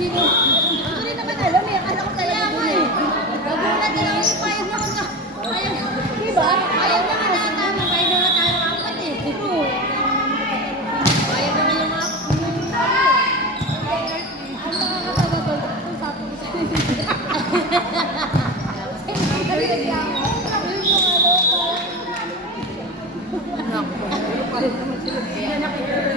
Sino? Hindi rin naman alam eh. Akala ko talaga doon eh. Nagulat din ako yung payag naman na. Diba? Payag naman na tama. Payag naman tayo apat eh. Payag naman yung mga... Ang nakakatagal ko. Ang sabi ko sa'yo. Ang galing niya ako. Payag naman sila. Kaya nakikita.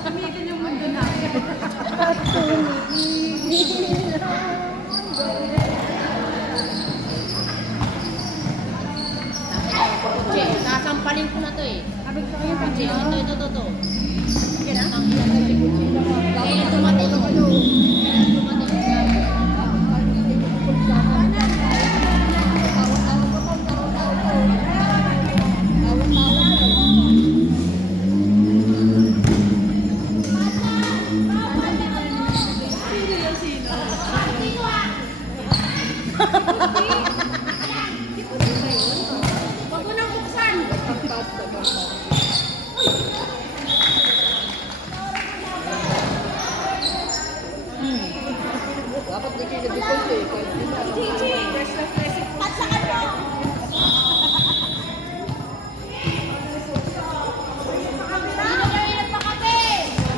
Tumigil yung mundo natin. Sasampalin ko na to eh. Sabi ko kayo pag ito. Okay na? Kaya tumating. Wag mo nang buksan. Dapat di kayo na-default eh. Gigi! Patsakan mo! Sino kayo nagpakape?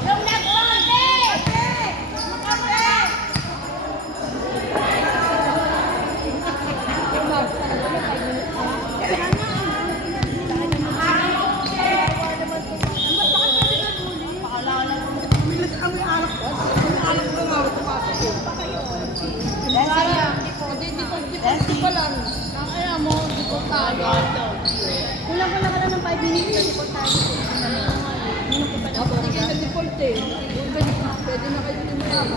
Yung nagpakape! Makape! Kulang ka lang ng 5 minutes na default tayo. Dapat hindi kayo default eh. Pwede na kayo tumama.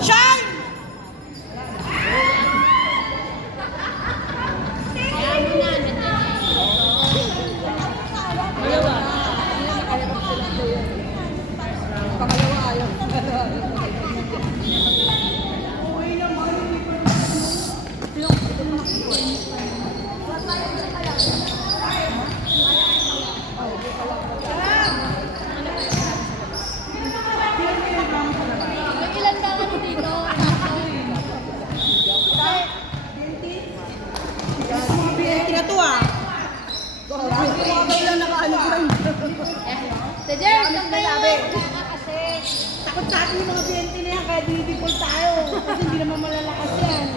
Shine! Kaya mo na, pangalawa ayaw. Ilan ka ano dito? BNT na to ah. Kailan nakaano ko lang. Tejer, ang kayo. Takot sa atin yung mga BNT na yan, kaya dinidipol tayo. Kasi hindi naman malalakas yan.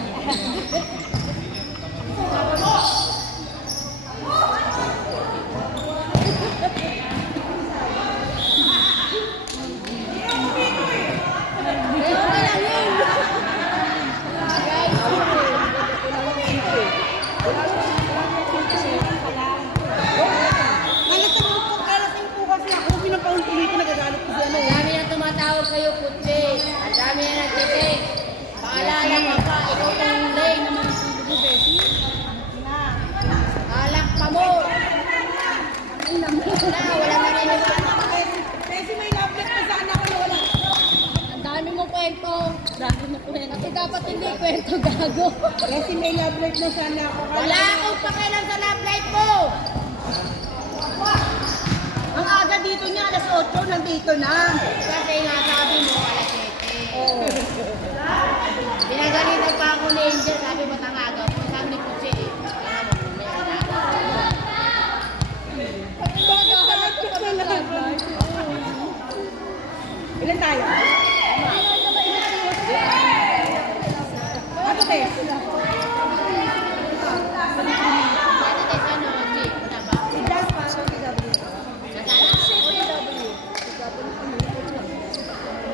Ang dami na tumatawag kayo, putli. Ang dami na nagtitik. Paalala ka pa, ikaw itong lay naman ang tulog mo, Bessie. Alak pa mo. Wala na rin yung Kasi may laplet na sana ako na wala. ang dami mo kwento. Dami mo kwento. Kasi dapat hindi kwento, gago. Kasi may laplet na sana ako. Wala akong pakialam sa love life mo. Ang aga dito niya, alas 8, nandito na. Kasi nga sabi mo, alas 7. Oo. Pinagalitan pa ako ni Angel, sabi mo tangaga po. Sabi ni Puchi eh. Kaya mo, may alaga. Bakit lahat ka sa laplet? Ilan tayo? Ano tayo? Dati tayo ano, G, wala ba? Si Jazz pa, si W. Nasaan?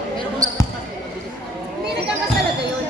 Pero kung nagkakasal, Hindi nagkakasalaga yun.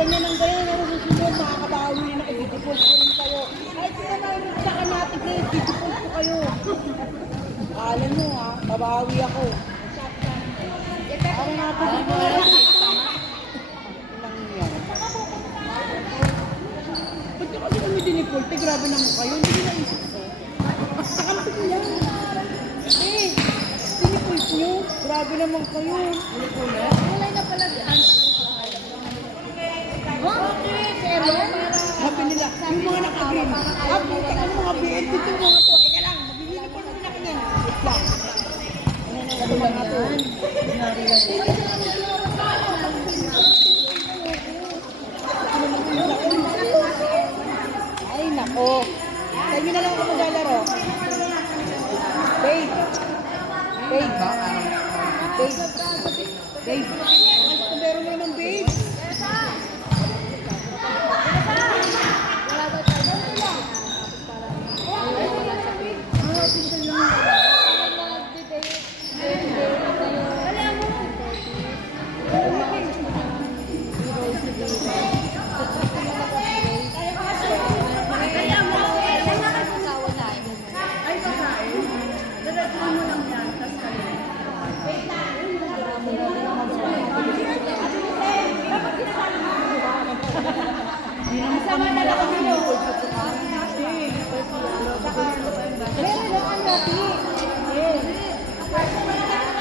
ganyan ang ganyan, ako susunod, makakabawi na ako, beautiful ko rin kayo. Kahit sila na sa kanatik kayo, beautiful ko kayo. Akala mo ha, babawi ako. Ako nga po, dito na lang. Ilang yan. Ba't nyo kasi kami dinipulte? Grabe naman kayo, hindi nyo naisip ko. Kakampi ko yan. Dinipult nyo, grabe naman kayo. Wala na pala dyan. Sabi nila, yung mga naka-green, sabi ka ng mga BNT itong mga to. Eka lang, magbibigyan muna ka niyan. Wait lang. Ano lang nga to? Ay, nako. Sa inyo na lang ako maglalaro. Babe. Babe. Babe. Babe. Meron mo naman, babe.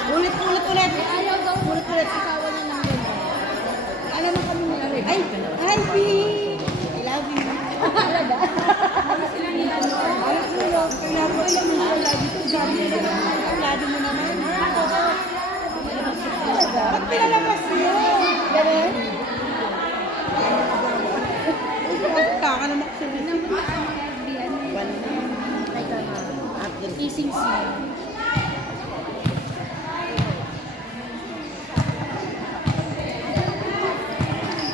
Ulit ulit. Ayaw daw ulit asawa niya ng gano'n. Alam mo kami nangyari. Ay, B! I love you. Talaga? Ayos mo yun. Kaya po ilang mo wala dito. Sabi nila naman. Plado mo naman. Ba't pinalabas yun? Ganun? Taka naman kasi. Ising siya.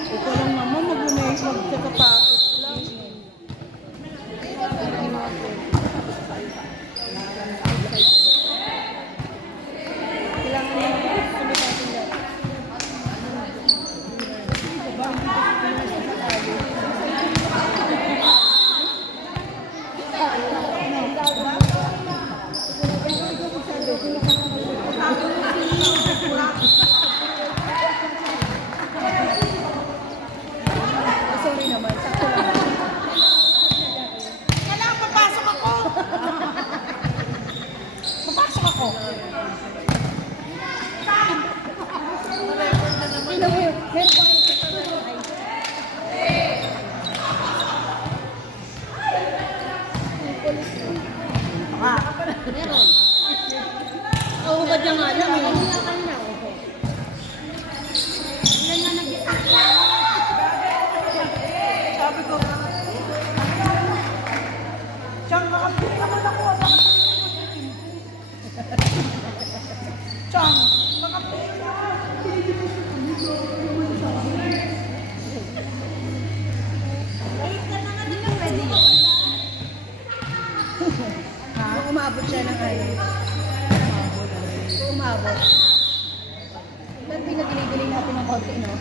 Ito lang naman, magkakapakot lang. Kailangan na sumipasin yan. Sorry naman, sakto lang. Kailangan papasok ako. Papasok ako. Tingnan mo yun. Meron ko kayo sa pagkakas. Meron. Oo, ba't niya nga alam eh? Ilan nga nag-isip? Sabi ko, Chang, makapit naman ako. Chang, makapit na. Ha? Umabot siya ng ano? Umabot. Ba't pinaginigiling natin ng konti, no?